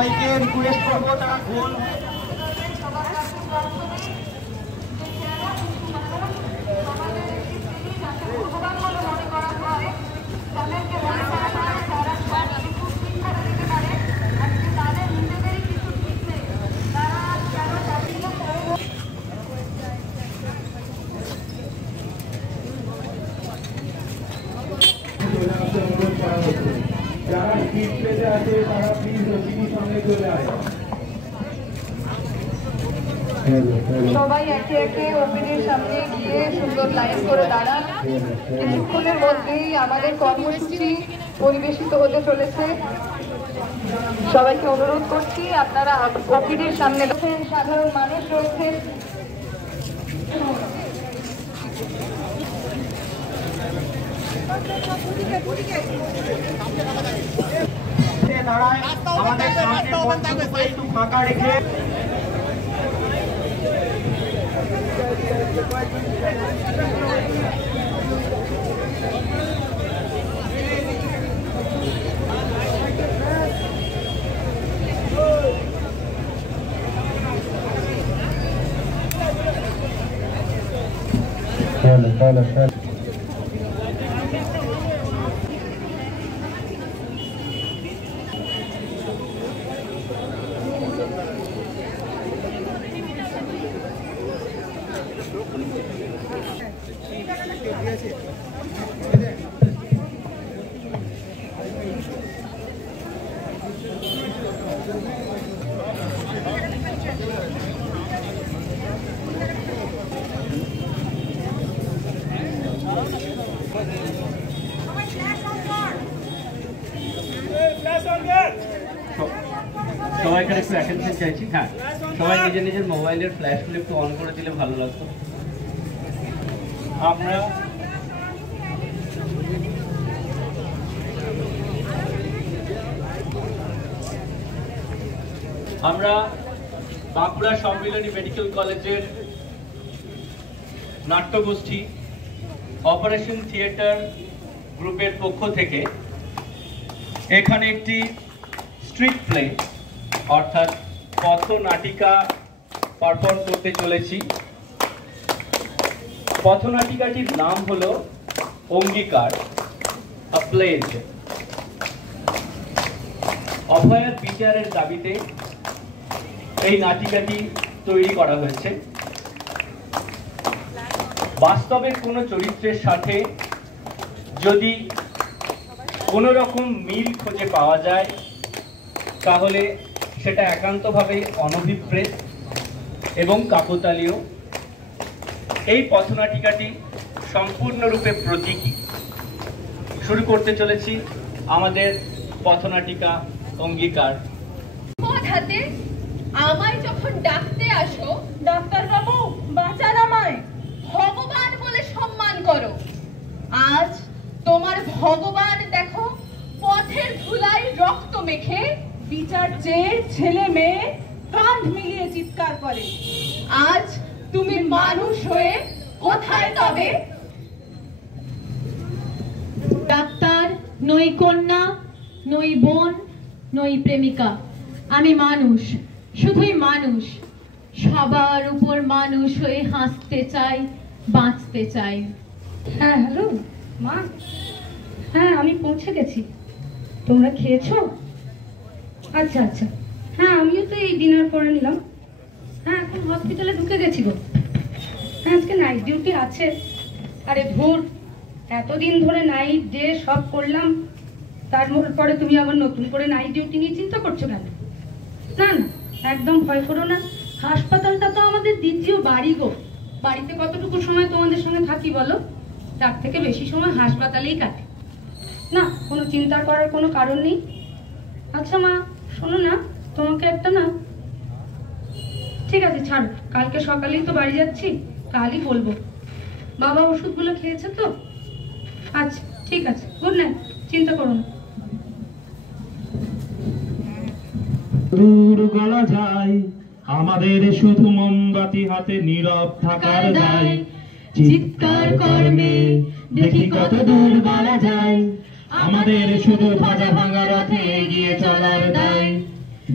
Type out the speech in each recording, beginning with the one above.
সবাইকে রিকোয়েস্ট করবো তারা গোল যারা স্পিড পেতে আছে তারা প্লিজ রসিদির সামনে চলে আসে। সবাই একে একে ওপিডির সামনে গিয়ে সুন্দর লাইন করে দাঁড়ান। কিছুক্ষণের মধ্যেই আমাদের কর্মসূচি পরিবেশিত হতে চলেছে। সবাইকে অনুরোধ করছি আপনারা ওপিডির সামনে সাধারণ মানুষ রয়েছে। দাঁড়ায় আমাদের সামনে একটু ফাঁকা রেখে সবাই একটু অ্যাটেনশন চাইছি। হ্যাঁ, সবাই নিজের নিজের মোবাইলের ফ্ল্যাশগুলো একটু অন করে দিলে ভালো লাগতো। আমরা বাঁকুড়া সম্মিলনী মেডিকেল কলেজের নাট্যগোষ্ঠী অপারেশন থিয়েটার গ্রুপের পক্ষ থেকে এখানে একটি স্ট্রিট প্লে অর্থাৎ পথনাটিকা পারফর্ম করতে চলেছি। পথনাটিকাটির নাম হলো অঙ্গীকার, আ প্লেজ। অভয়ার বিচারের দাবিতে এই নাটিকাটি তৈরি করা হয়েছে। বাস্তবের কোনো চরিত্রের সাথে যদি কোনো রকম মিল খুঁজে পাওয়া যায় তাহলে সেটা একান্তভাবেই অনভিপ্রেত এবং কাকতালীয়। এই পথনাটিকাটি সম্পূর্ণরূপে প্রতীকী। শুরু করতে চলেছি আমাদের পথনাটিকা অঙ্গীকার। হাতে আমায় যখন ডাকতে আসো, ডাক্তার বাবু বাঁচান আমায়, ভগবান বলে সম্মান করো। আজ তোমার ভগবান দেখো পথের ধুলায় রক্ত মেখে বিচার চেয়ে ছেলে মেয়ে কাঁধ মিলিয়ে চিৎকার করে। আজ তুমি মানুষ হয়ে কোথায় তবে? ডাক্তার নই, কন্যা নই, বোন নই, প্রেমিকা। আমি মানুষ, শুধুই মানুষ। সবার উপর মানুষ হয়ে হাসতে চাই, বাঁচতে চাই। হ্যাঁ, হ্যালো মা। হ্যাঁ, আমি পৌঁছে গেছি। তোমরা খেয়েছো? আচ্ছা আচ্ছা, হ্যাঁ আমিও তো এই ডিনার করে নিলাম। হ্যাঁ, এখন হসপিটালে ঢুকে গেছি গো। হ্যাঁ, আজকে নাইট ডিউটি আছে। আরে ধুর, এতদিন ধরে নাইট ডে সব করলাম, তারপরে তুমি আবার নতুন করে নাইট ডিউটি নিয়ে চিন্তা করছো কেন? না না, একদম ভয় করো না। হাসপাতালটা তো আমাদের দ্বিতীয় বাড়ি গো। বাড়িতে কতটুকু সময় তোমাদের সঙ্গে থাকি বলো? তার থেকে বেশি সময় হাসপাতালেই কাটে। না, কোনো চিন্তা করার কোনো কারণ নেই। আচ্ছা মা, শোনো না, তোমাকে একটা না, ঠিক আছে ছাড়ো, কালকে সকালেই তো বাড়ি যাচ্ছি, কালই বলবো। বাবা ওষুধগুলো খেয়েছে তো? আচ্ছা ঠিক আছে, গুড নাইট, চিন্তা করো না। দূর গলা যায় আমাদের শুধু মোমবাতি হাতে নীরব থাকার দায়। চিৎকার কর্মে দেখি কত দূর বলা যায়, আমাদের শুধু ধ্বজা ভাঙা রথে এগিয়ে চলার দায়।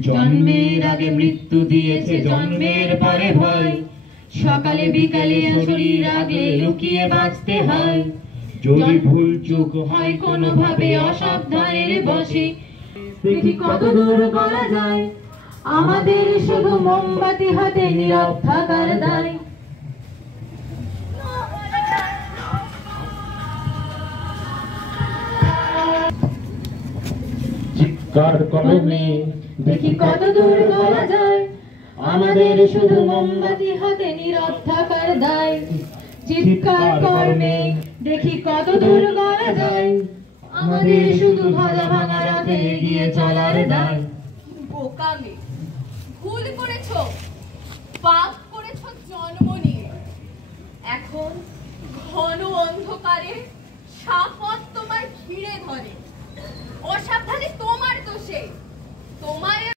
জন্মের আগে মৃত্যু দিয়েছে জন্মের পরে ভয়, সকালে বিকালে শরীর আগলে লুকিয়ে বাঁচতে হয়। যদি ভুল চুক হয় কোনোভাবে অসাবধানের বসে, দেখি কত দূর গলা যায়, আমাদের শুধু মোমবাতি হাতে নীরব থাকার দায়। চিৎকার কলমে দেখি কত দূর গলা যায়, আমাদের শুধু মোমবাতি হাতে নীরব থাকার দায়। চিৎকার কর্মে দেখি কত দূর গলা যায়, আমাদের শুধু ভাজা ভাঙা রাতে এগিয়ে চলার দায়। বোকামে ভুল করেছো, পাপ করেছো জন্ম নিয়ে। এখন ঘন অন্ধকারে সাপত তোমার ঘিরে ধরে, অসাবধানে তোমার দোষে